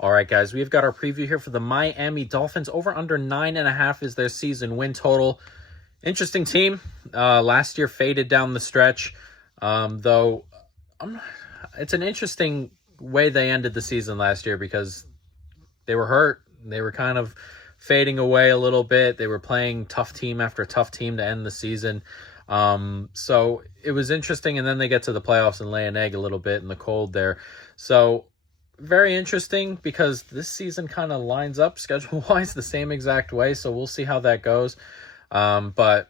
All right, guys, we've got our preview here for the Miami Dolphins. Over under 9.5 is their season win total. Interesting team. Last year faded down the stretch, though. It's an interesting way they ended the season last year because they were hurt. They were kind of fading away a little bit. They were playing tough team after tough team to end the season. So it was interesting, and then they get to the playoffs and lay an egg a little bit in the cold there. So very interesting because this season kind of lines up schedule-wise the same exact way, so we'll see how that goes. But,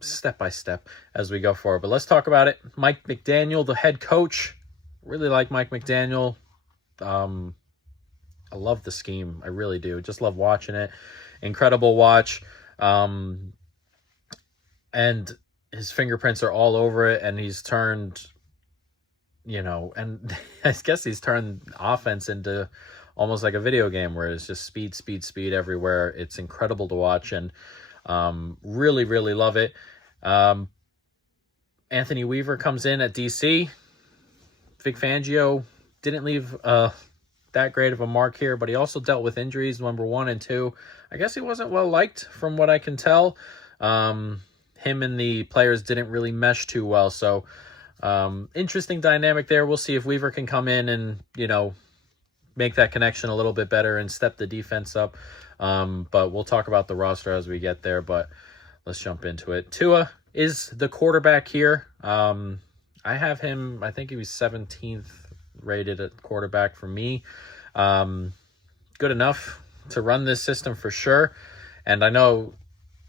step by step as we go forward. But let's talk about it. Mike McDaniel, the head coach. Really like Mike McDaniel. I love the scheme. I really do. Just love watching it. Incredible watch. And his fingerprints are all over it, and he's turned, and I guess he's turned offense into almost like a video game where it's just speed, speed, speed everywhere. It's incredible to watch, and really, really love it. Anthony Weaver comes in at DC. Vic Fangio didn't leave that great of a mark here, but he also dealt with injuries, number 1 and 2. I guess he wasn't well liked from what I can tell. Him and the players didn't really mesh too well. So interesting dynamic there. We'll see if Weaver can come in and, make that connection a little bit better and step the defense up. But we'll talk about the roster as we get there, but let's jump into it. Tua is the quarterback here. I have him, I think he was 17th rated at quarterback for me. Good enough to run this system for sure. And I know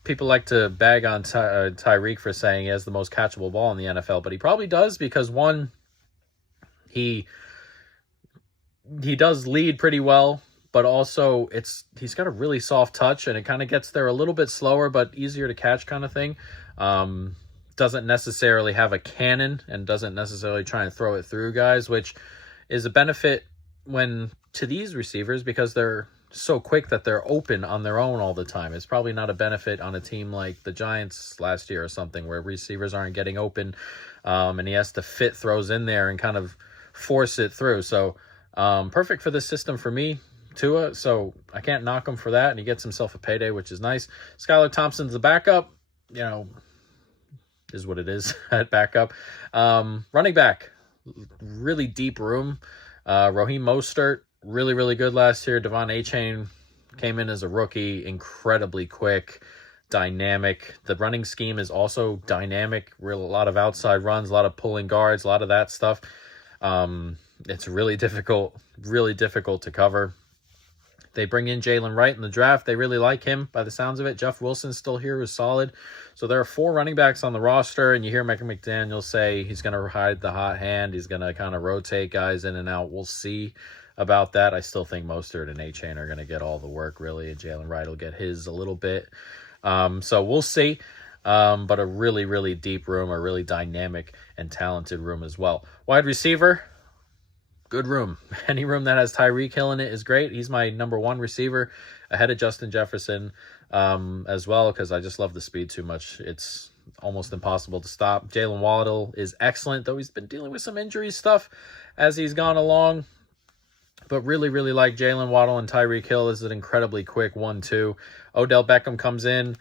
people like to bag on Tyreek for saying he has the most catchable ball in the NFL, but he probably does because, one, he does lead pretty well, but also he's got a really soft touch, and it kind of gets there a little bit slower but easier to catch kind of thing. Doesn't necessarily have a cannon and doesn't necessarily try and throw it through guys, which is a benefit to these receivers because they're so quick that they're open on their own all the time. It's probably not a benefit on a team like the Giants last year or something where receivers aren't getting open, and he has to fit throws in there and kind of force it through. So perfect for this system for me, Tua, so I can't knock him for that, and he gets himself a payday, which is nice. Skylar Thompson's the backup, is what it is at backup. Running back, really deep room. Raheem Mostert, really, really good last year. Devon Achane came in as a rookie, incredibly quick, dynamic. The running scheme is also dynamic, a lot of outside runs, a lot of pulling guards, a lot of that stuff. It's really difficult to cover. They bring in Jalen Wright in the draft. They really like him by the sounds of it. Jeff Wilson's still here, who's solid. So there are 4 running backs on the roster, and you hear Mike McDaniel say he's going to hide the hot hand. He's going to kind of rotate guys in and out. We'll see about that. I still think Mostert and Achane are going to get all the work, really, and Jalen Wright will get his a little bit. So we'll see. But a really, really deep room, a really dynamic and talented room as well. Wide receiver, good room. Any room that has Tyreek Hill in it is great. He's my number 1 receiver ahead of Justin Jefferson as well because I just love the speed too much. It's almost impossible to stop. Jalen Waddle is excellent, though he's been dealing with some injury stuff as he's gone along. But really, really like Jalen Waddle, and Tyreek Hill is an incredibly quick 1-2. Odell Beckham comes in.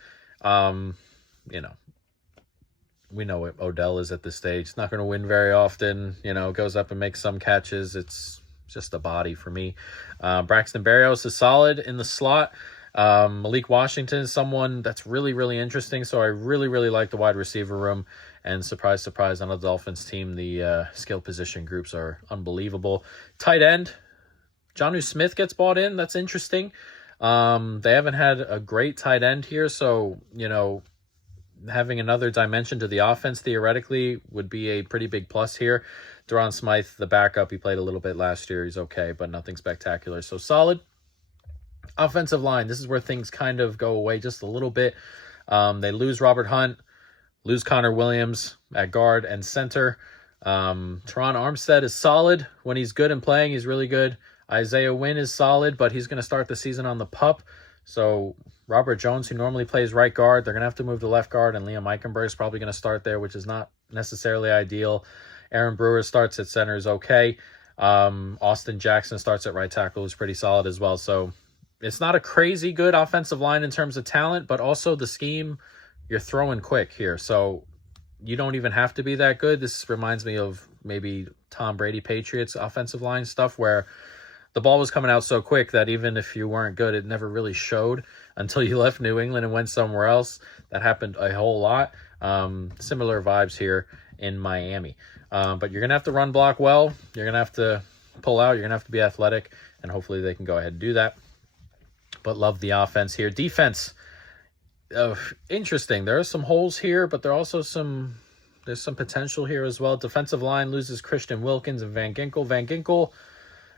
We know what Odell is at this stage. He's not going to win very often. Goes up and makes some catches. It's just a body for me. Braxton Berrios is solid in the slot. Malik Washington is someone that's really, really interesting. So I really, really like the wide receiver room. And surprise, surprise, on the Dolphins team, the skill position groups are unbelievable. Tight end, Jonnu Smith gets bought in. That's interesting. They haven't had a great tight end here. So, having another dimension to the offense theoretically would be a pretty big plus here. Deron Smythe, the backup, he played a little bit last year. He's okay, but nothing spectacular. So solid. Offensive line, this is where things kind of go away just a little bit. They lose Robert Hunt, lose Connor Williams at guard and center. Teron Armstead is solid. When he's good and playing, he's really good. Isaiah Wynn is solid, but he's going to start the season on the PUP. So Robert Jones, who normally plays right guard, they're going to have to move to left guard, and Liam Eichenberg is probably going to start there, which is not necessarily ideal. Aaron Brewer starts at center is okay. Austin Jackson starts at right tackle, who's pretty solid as well. So it's not a crazy good offensive line in terms of talent, but also the scheme, you're throwing quick here. So you don't even have to be that good. This reminds me of maybe Tom Brady Patriots offensive line stuff, where the ball was coming out so quick that even if you weren't good, it never really showed until you left New England and went somewhere else. That happened a whole lot. Similar vibes here in Miami. But you're going to have to run block well. You're going to have to pull out. You're going to have to be athletic, and hopefully they can go ahead and do that. But love the offense here. Defense, interesting. There are some holes here, but there's some potential here as well. Defensive line loses Christian Wilkins and Van Ginkel. Van Ginkel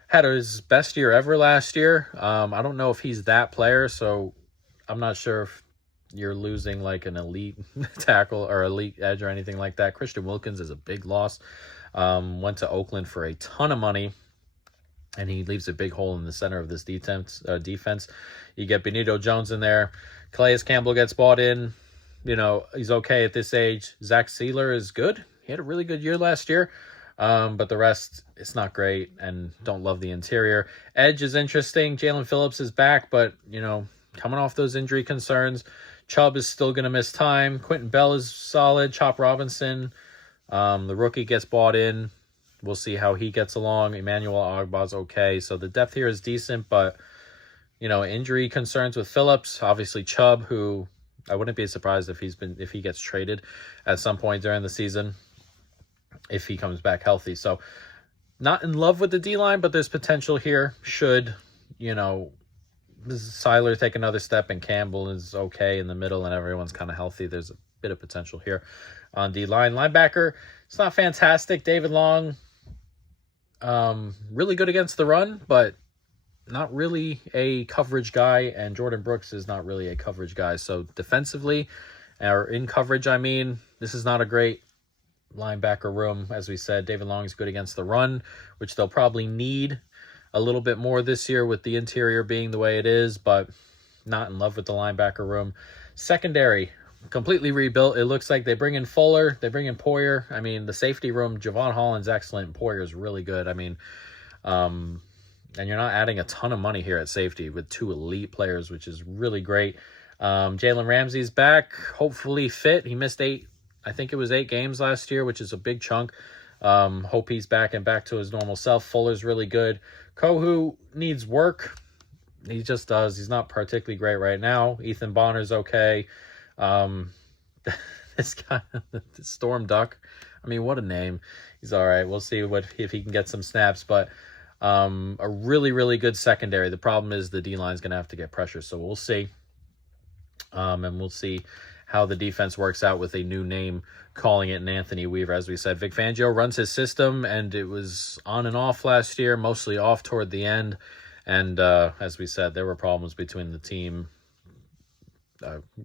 had his best year ever last year. I don't know if he's that player, so I'm not sure if you're losing like an elite tackle or elite edge or anything like that. Christian Wilkins is a big loss. Went to Oakland for a ton of money, and he leaves a big hole in the center of this defense. You get Benito Jones in there. Calais Campbell gets bought in. You know, he's okay at this age. Zach Sealer is good. He had a really good year last year. But the rest, it's not great, and don't love the interior. Edge is interesting. Jalen Phillips is back, but, you know, coming off those injury concerns. Chubb is still going to miss time. Quentin Bell is solid. Chop Robinson, the rookie, gets bought in. We'll see how he gets along. Emmanuel Ogbah's okay. So the depth here is decent, but, you know, injury concerns with Phillips. Obviously Chubb, who I wouldn't be surprised if he gets traded at some point during the season, if he comes back healthy. So not in love with the D-line, but there's potential here. Should, you know, Seiler take another step and Campbell is okay in the middle and everyone's kind of healthy, there's a bit of potential here on D-line. Linebacker, it's not fantastic. David Long, really good against the run, but not really a coverage guy, and Jordan Brooks is not really a coverage guy. So defensively, or in coverage, I mean, this is not a great linebacker room. As we said, David Long is good against the run, which they'll probably need a little bit more this year with the interior being the way it is, but not in love with the linebacker room. Secondary, completely rebuilt. It looks like they bring in Fuller, they bring in Poyer. I mean, the safety room, Javon Holland's excellent, Poyer's really good. I mean, and you're not adding a ton of money here at safety with two elite players, which is really great. Jalen Ramsey's back, hopefully fit. He missed 8 games last year, which is a big chunk. Hope he's back and back to his normal self. Fuller's really good. Kohu needs work. He just does. He's not particularly great right now. Ethan Bonner's okay. This guy, Storm Duck, I mean, what a name. He's all right. We'll see if he can get some snaps, but a really, really good secondary. The problem is the D-line's going to have to get pressure, so we'll see. And we'll see how the defense works out with a new name calling it in Anthony Weaver. As we said, Vic Fangio runs his system, and it was on and off last year, mostly off toward the end. And as we said, there were problems between the team,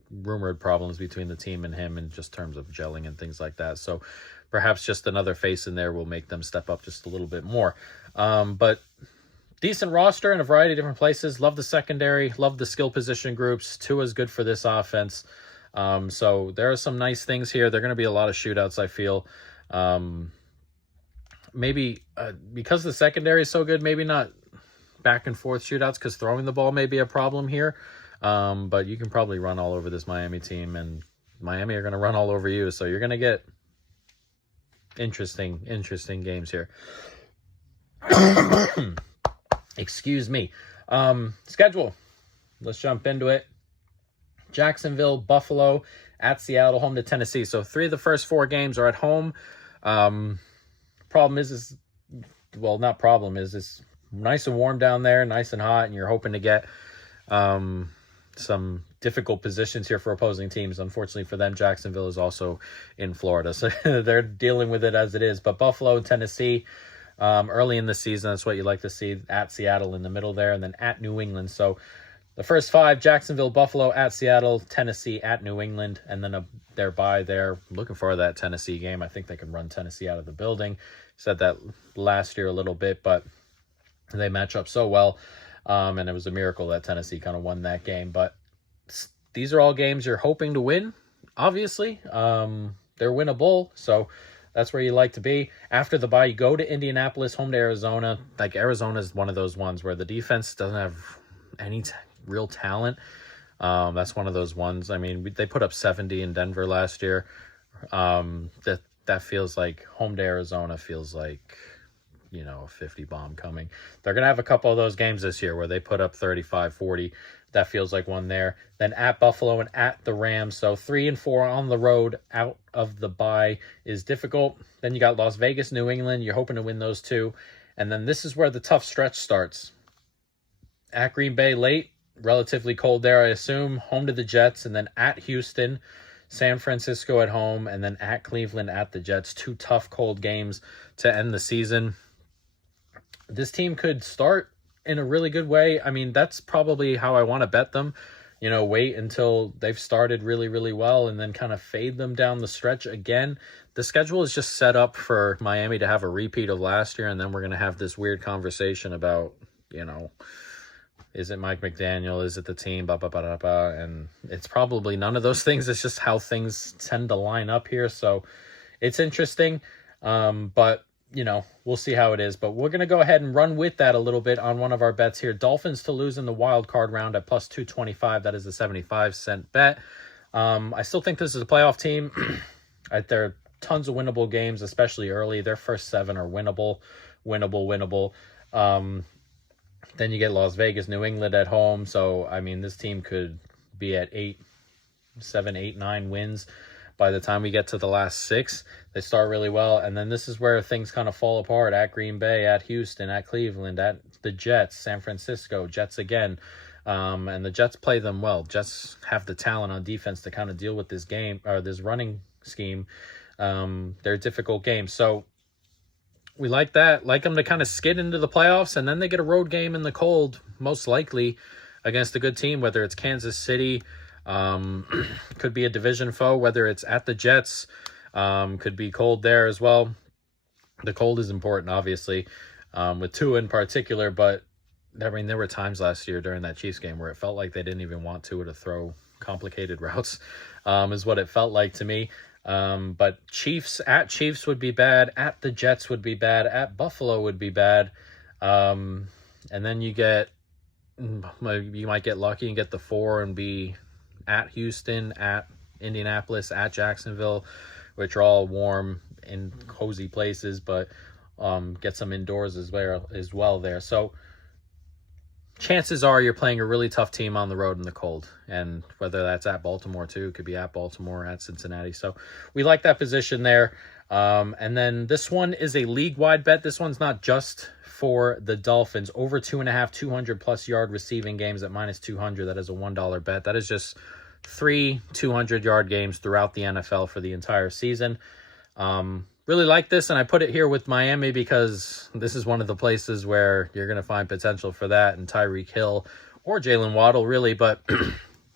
rumored problems between the team and him in just terms of gelling and things like that. So perhaps just another face in there will make them step up just a little bit more. But decent roster in a variety of different places. Love the secondary. Love the skill position groups. Tua's good for this offense. So there are some nice things here. There are going to be a lot of shootouts, I feel. Maybe because the secondary is so good, maybe not back and forth shootouts, because throwing the ball may be a problem here. But you can probably run all over this Miami team, and Miami are going to run all over you. So you're going to get interesting games here. Excuse me. Schedule. Let's jump into it. Jacksonville, Buffalo, at Seattle, home to Tennessee. So 3 of the first 4 games are at home. Problem is it's nice and warm down there, nice and hot, and you're hoping to get some difficult positions here for opposing teams. Unfortunately for them, Jacksonville is also in Florida, so they're dealing with it as it is. But Buffalo and Tennessee, early in the season, that's what you like to see. At Seattle in the middle there, and then at New England. So the first 5, Jacksonville, Buffalo, at Seattle, Tennessee, at New England, and then their bye there. Looking for that Tennessee game. I think they can run Tennessee out of the building. Said that last year a little bit, but they match up so well, and it was a miracle that Tennessee kind of won that game. But these are all games you're hoping to win, obviously. They're winnable, so That's where you like to be. After the bye, you go to Indianapolis, home to Arizona. Like, Arizona is one of those ones where the defense doesn't have any real talent. That's one of those ones. I mean, they put up 70 in Denver last year. That feels like home to Arizona feels like, a 50 bomb coming. They're going to have a couple of those games this year where they put up 35, 40. That feels like one there. Then at Buffalo and at the Rams. So 3-4 on the road out of the bye is difficult. Then you got Las Vegas, New England. You're hoping to win those two. And then this is where the tough stretch starts. At Green Bay late, relatively cold there, I assume. Home to the Jets, and then at Houston, San Francisco at home, and then at Cleveland, at the Jets. Two tough, cold games to end the season. This team could start in a really good way. I mean, that's probably how I want to bet them. Wait until they've started really, really well and then kind of fade them down the stretch again. The schedule is just set up for Miami to have a repeat of last year, and then we're going to have this weird conversation about, is it Mike McDaniel? Is it the team? And it's probably none of those things. It's just how things tend to line up here. So it's interesting. But, we'll see how it is. But we're going to go ahead and run with that a little bit on one of our bets here. Dolphins to lose in the wild card round at plus 225. That is a 75-cent bet. I still think this is a playoff team. There are tons of winnable games, especially early. Their first 7 are winnable. Then you get Las Vegas, New England at home. So, I mean, this team could be at 7, 8, 9 wins by the time we get to the last 6. They start really well. And then this is where things kind of fall apart. At Green Bay, at Houston, at Cleveland, at the Jets, San Francisco, Jets again. And the Jets play them well. Jets have the talent on defense to kind of deal with this game, or this running scheme. They're difficult games. So, we like that. Like them to kind of skid into the playoffs, and then they get a road game in the cold, most likely, against a good team, whether it's Kansas City, could be a division foe, whether it's at the Jets, could be cold there as well. The cold is important, obviously, with Tua in particular, but, I mean, there were times last year during that Chiefs game where it felt like they didn't even want Tua to throw complicated routes, is what it felt like to me. But Chiefs would be bad, at the Jets would be bad, at Buffalo would be bad. And then you might get lucky and get the 4 and be at Houston, at Indianapolis, at Jacksonville, which are all warm and cozy places, but get some indoors as well there. So chances are you're playing a really tough team on the road in the cold, and whether that's at Baltimore too, it could be at Baltimore, at Cincinnati. So we like that position there. And then this one is a league-wide bet. This one's not just for the Dolphins. Over 2.5 200-plus yard receiving games at minus 200. That is a $1 bet. That is just 3 200-yard games throughout the NFL for the entire season. Really like this, and I put it here with Miami because this is one of the places where you're going to find potential for that, and Tyreek Hill or Jalen Waddle, really, but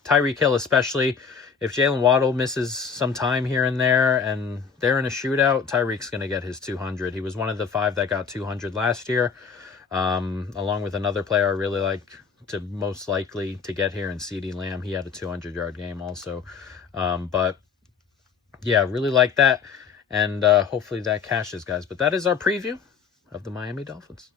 Tyreek Hill especially. If Jalen Waddle misses some time here and there and they're in a shootout, Tyreek's going to get his 200. He was one of the 5 that got 200 last year, along with another player I really like to most likely to get here in CeeDee Lamb. He had a 200-yard game also. But, yeah, really like that. And hopefully that cashes, guys. But that is our preview of the Miami Dolphins.